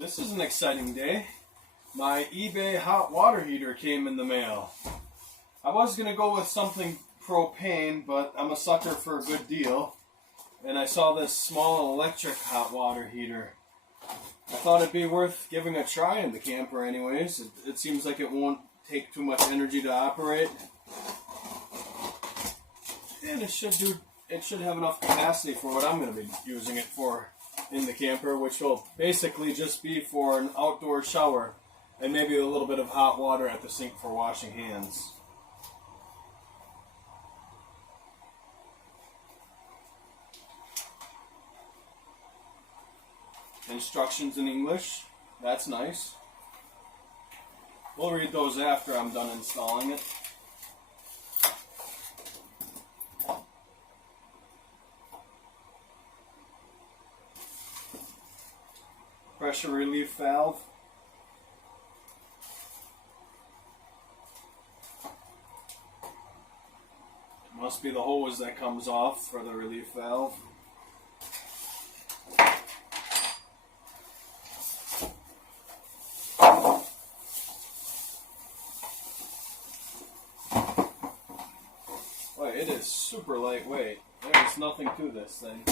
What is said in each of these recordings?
This is an exciting day. My eBay hot water heater came in the mail. I was going to go with something propane, but I'm a sucker for a good deal. And I saw this small electric hot water heater. I thought it'd be worth giving a try in the camper anyways. It seems like it won't take too much energy to operate. And it should have enough capacity for what I'm going to be using it for in the camper, which will basically just be for an outdoor shower and maybe a little bit of hot water at the sink for washing hands. Instructions in English, that's nice. We'll read those after I'm done installing it. Pressure relief valve. It must be the hose that comes off for the relief valve. Boy, it is super lightweight. There's nothing to this thing.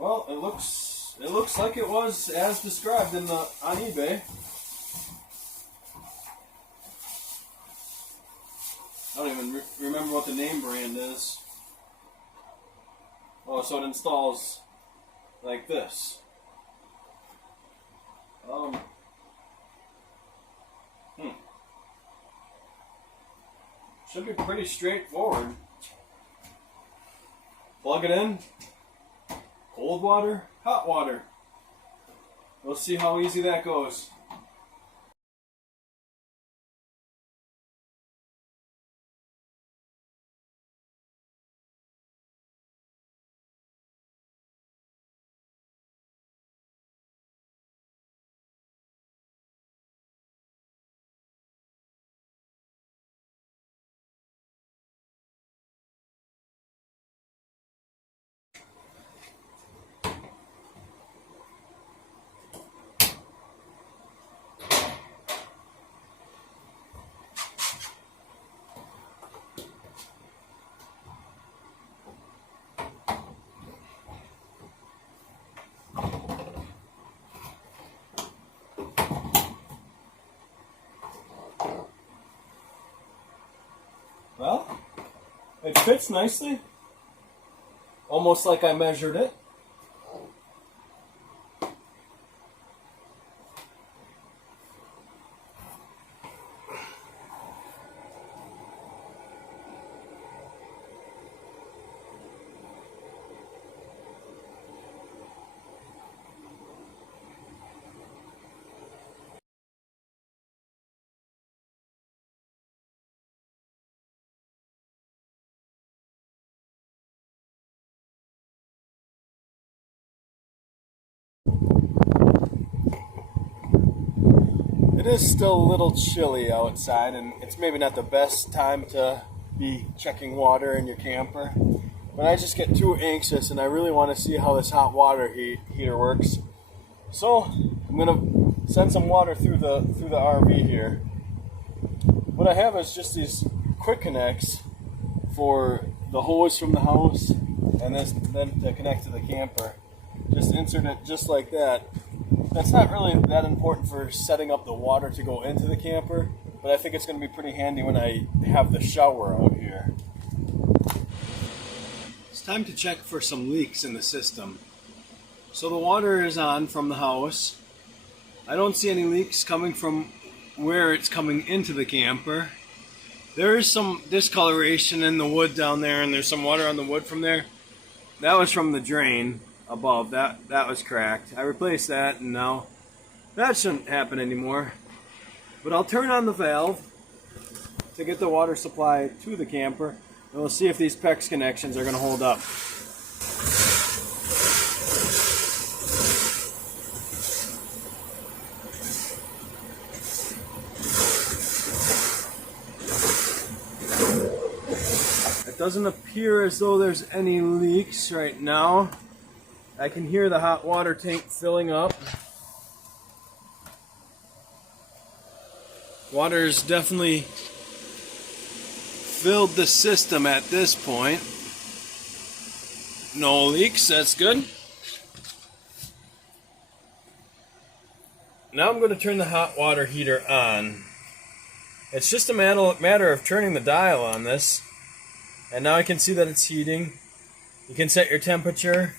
Well, it looks like it was as described on eBay. I don't even remember what the name brand is. Oh, so it installs like this. Should be pretty straightforward. Plug it in. Cold water, hot water. We'll see how easy that goes. Well, it fits nicely, almost like I measured it. It is still a little chilly outside, and it's maybe not the best time to be checking water in your camper, but I just get too anxious and I really want to see how this hot water heater works. So I'm going to send some water through the RV here. What I have is just these quick connects for the hose from the house and then to connect to the camper. Just insert it just like that. That's not really that important for setting up the water to go into the camper, but I think it's going to be pretty handy when I have the shower out here. It's time to check for some leaks in the system. So the water is on from the house. I don't see any leaks coming from where it's coming into the camper. There is some discoloration in the wood down there, and there's some water on the wood from there. That was from the drain above. That was cracked. I replaced that, and now that shouldn't happen anymore. But I'll turn on the valve to get the water supply to the camper, and we'll see if these PEX connections are going to hold up. It doesn't appear as though there's any leaks right now. I can hear the hot water tank filling up. Water's definitely filled the system at this point. No leaks, that's good. Now I'm going to turn the hot water heater on. It's just a matter of turning the dial on this. And now I can see that it's heating. You can set your temperature.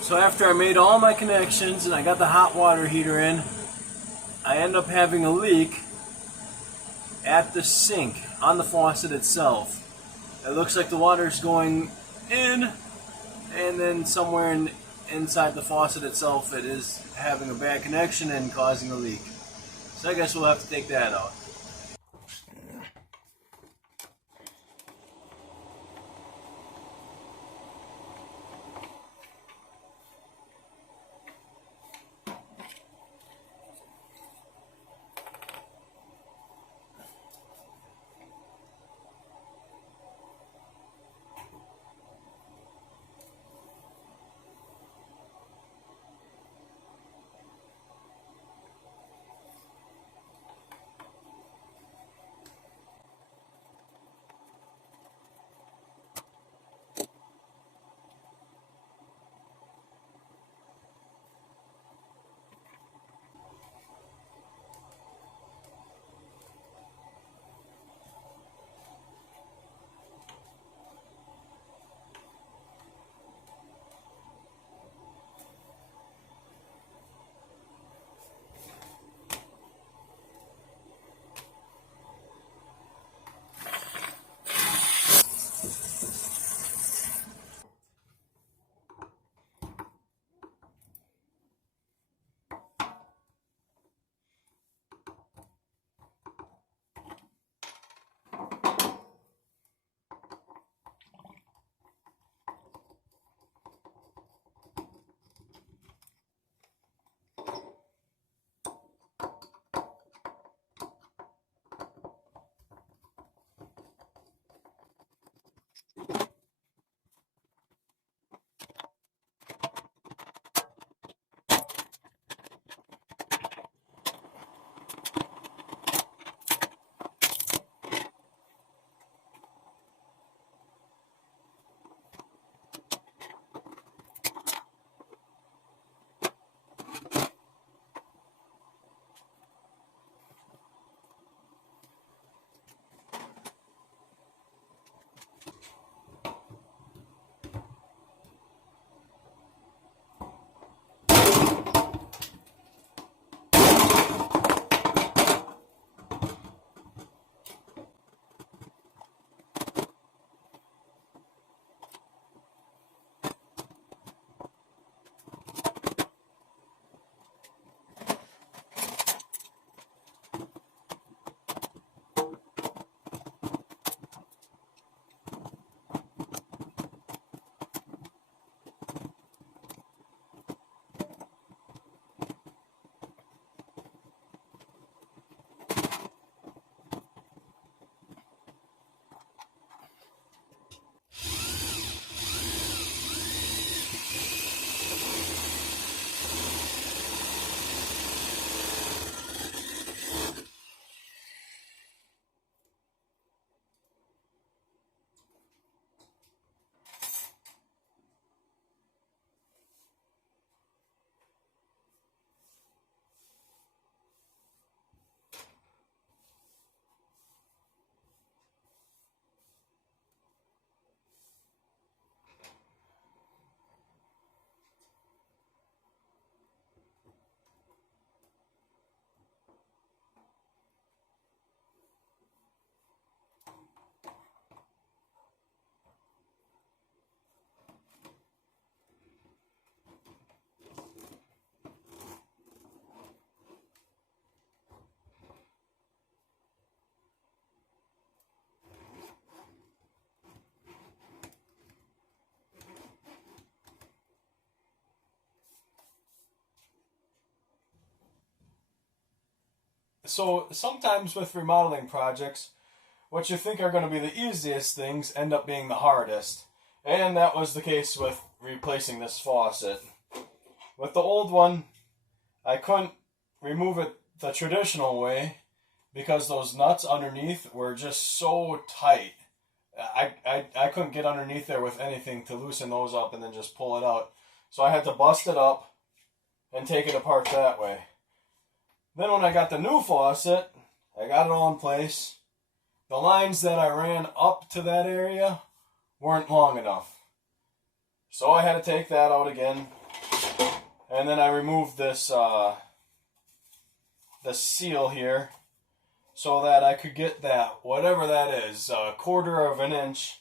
So after I made all my connections and I got the hot water heater in, I end up having a leak at the sink on the faucet itself. It looks like the water's going in, and then somewhere inside the faucet itself it is having a bad connection and causing a leak. So I guess we'll have to take that out. So sometimes with remodeling projects, what you think are going to be the easiest things end up being the hardest. And that was the case with replacing this faucet. With the old one, I couldn't remove it the traditional way because those nuts underneath were just so tight. I couldn't get underneath there with anything to loosen those up and then just pull it out. So I had to bust it up and take it apart that way. Then when I got the new faucet, I got it all in place. The lines that I ran up to that area weren't long enough. So I had to take that out again. And then I removed this the seal here so that I could get that, whatever that is, a 1/4 of an inch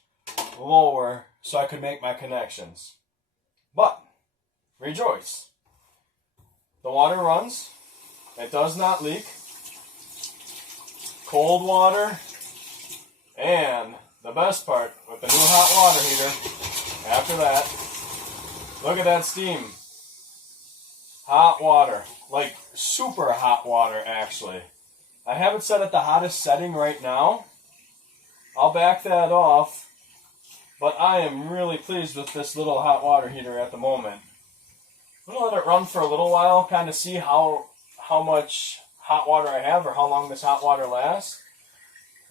lower so I could make my connections. But, rejoice. The water runs. It does not leak. Cold water. And the best part, with the new hot water heater, after that, look at that steam. Hot water. Like super hot water, actually. I have it set at the hottest setting right now. I'll back that off. But I am really pleased with this little hot water heater at the moment. I'm going to let it run for a little while, kind of see how much hot water I have or how long this hot water lasts.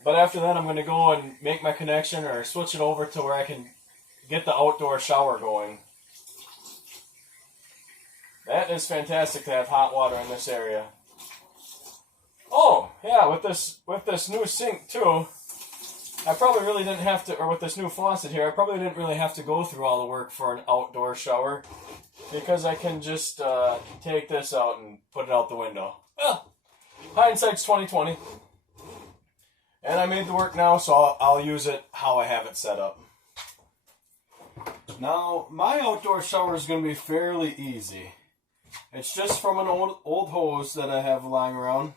But after that, I'm going to go and make my connection or switch it over to where I can get the outdoor shower going. That is fantastic to have hot water in this area. Oh, yeah, with this new sink too, I probably really didn't have to, or with this new faucet here, I probably didn't really have to go through all the work for an outdoor shower because I can just take this out and put it out the window. Well, hindsight's 20/20. And I made the work now, so I'll use it how I have it set up. Now, my outdoor shower is going to be fairly easy. It's just from an old hose that I have lying around.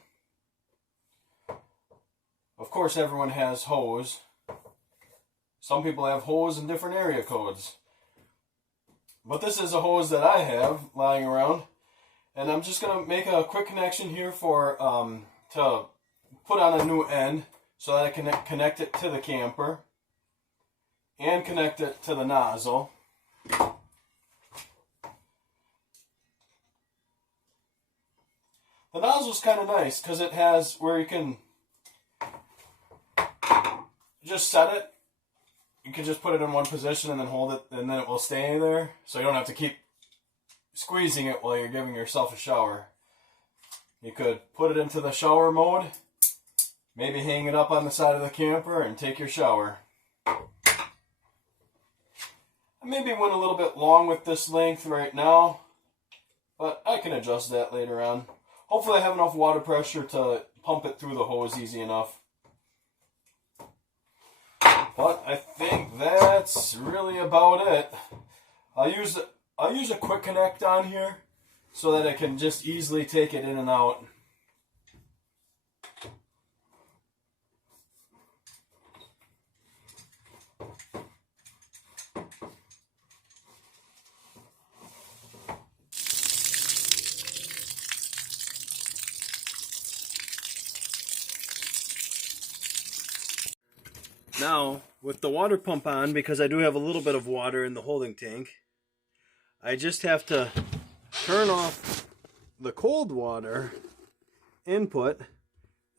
Of course, everyone has hose. Some people have hose in different area codes. But this is a hose that I have lying around. And I'm just going to make a quick connection here for to put on a new end so that I can connect it to the camper and connect it to the nozzle. The nozzle's kind of nice because it has where you can just set it. You can just put it in one position and then hold it, and then it will stay there. So you don't have to keep squeezing it while you're giving yourself a shower. You could put it into the shower mode, maybe hang it up on the side of the camper and take your shower. I maybe went a little bit long with this length right now, but I can adjust that later on. Hopefully I have enough water pressure to pump it through the hose easy enough. But I think that's really about it. I'll use a quick connect on here so that I can just easily take it in and out. Now, with the water pump on, because I do have a little bit of water in the holding tank, I just have to turn off the cold water input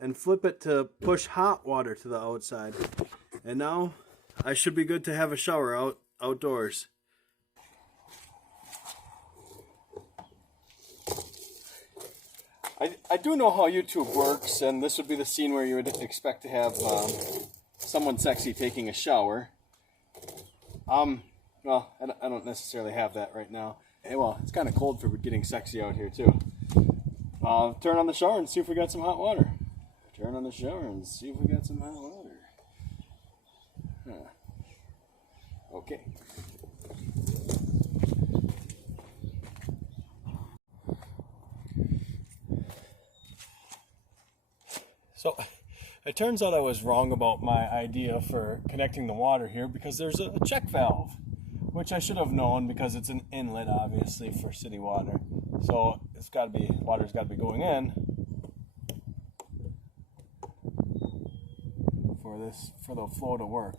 and flip it to push hot water to the outside. And now I should be good to have a shower outdoors. I do know how YouTube works, and this would be the scene where you would expect to have someone sexy taking a shower. Well, I don't necessarily have that right now. Hey, well, it's kind of cold for getting sexy out here too. Turn on the shower and see if we got some hot water. Turn on the shower and see if we got some hot water. Huh. Okay. So, it turns out I was wrong about my idea for connecting the water here because there's a check valve, which I should have known because it's an inlet, obviously, for city water. So it's got to be, water's got to be going in for the flow to work.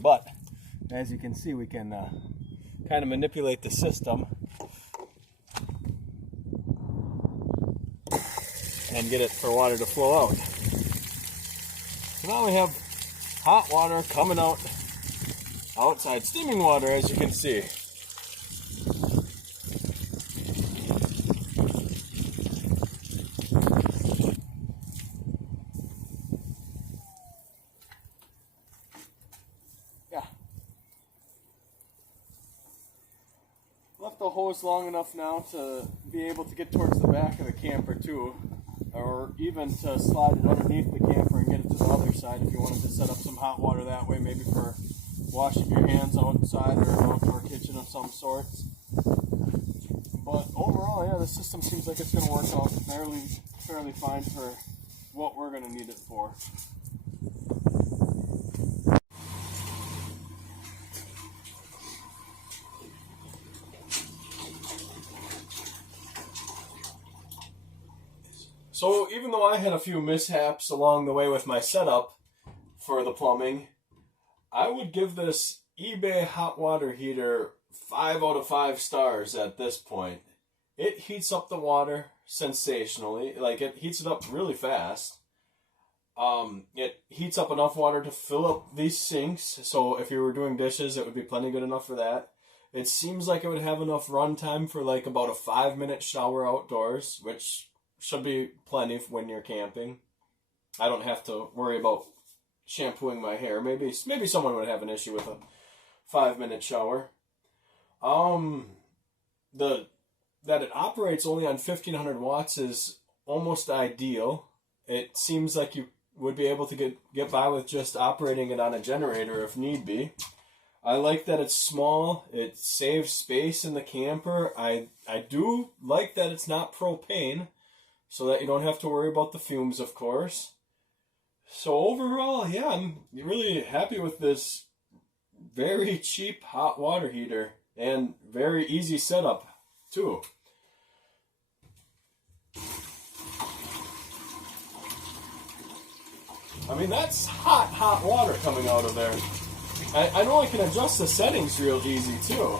But As you can see, we can kind of manipulate the system and get it for water to flow out. So now we have hot water coming out outside, steaming water, as you can see. Yeah. Left the hose long enough now to be able to get towards the back of the camper too, or even to slide it underneath the camper and get it to the other side if you wanted to set up some hot water that way, maybe for washing your hands outside or an outdoor kitchen of some sorts. But overall, yeah, the system seems like it's going to work out fairly fine for what we're going to need it for. So even though I had a few mishaps along the way with my setup for the plumbing, I would give this eBay hot water heater 5 out of 5 stars at this point. It heats up the water sensationally, like it heats it up really fast. It heats up enough water to fill up these sinks, so if you were doing dishes, it would be plenty good enough for that. It seems like it would have enough run time for like about a 5-minute shower outdoors, which should be plenty when you're camping. I don't have to worry about shampooing my hair. Maybe someone would have an issue with a 5-minute shower. That it operates only on 1500 watts is almost ideal. It seems like you would be able to get by with just operating it on a generator if need be. I like that it's small. It saves space in the camper. I do like that it's not propane, so that you don't have to worry about the fumes, of course. So overall, yeah, I'm really happy with this very cheap hot water heater and very easy setup too. I mean, that's hot water coming out of there. I know I can adjust the settings real easy too.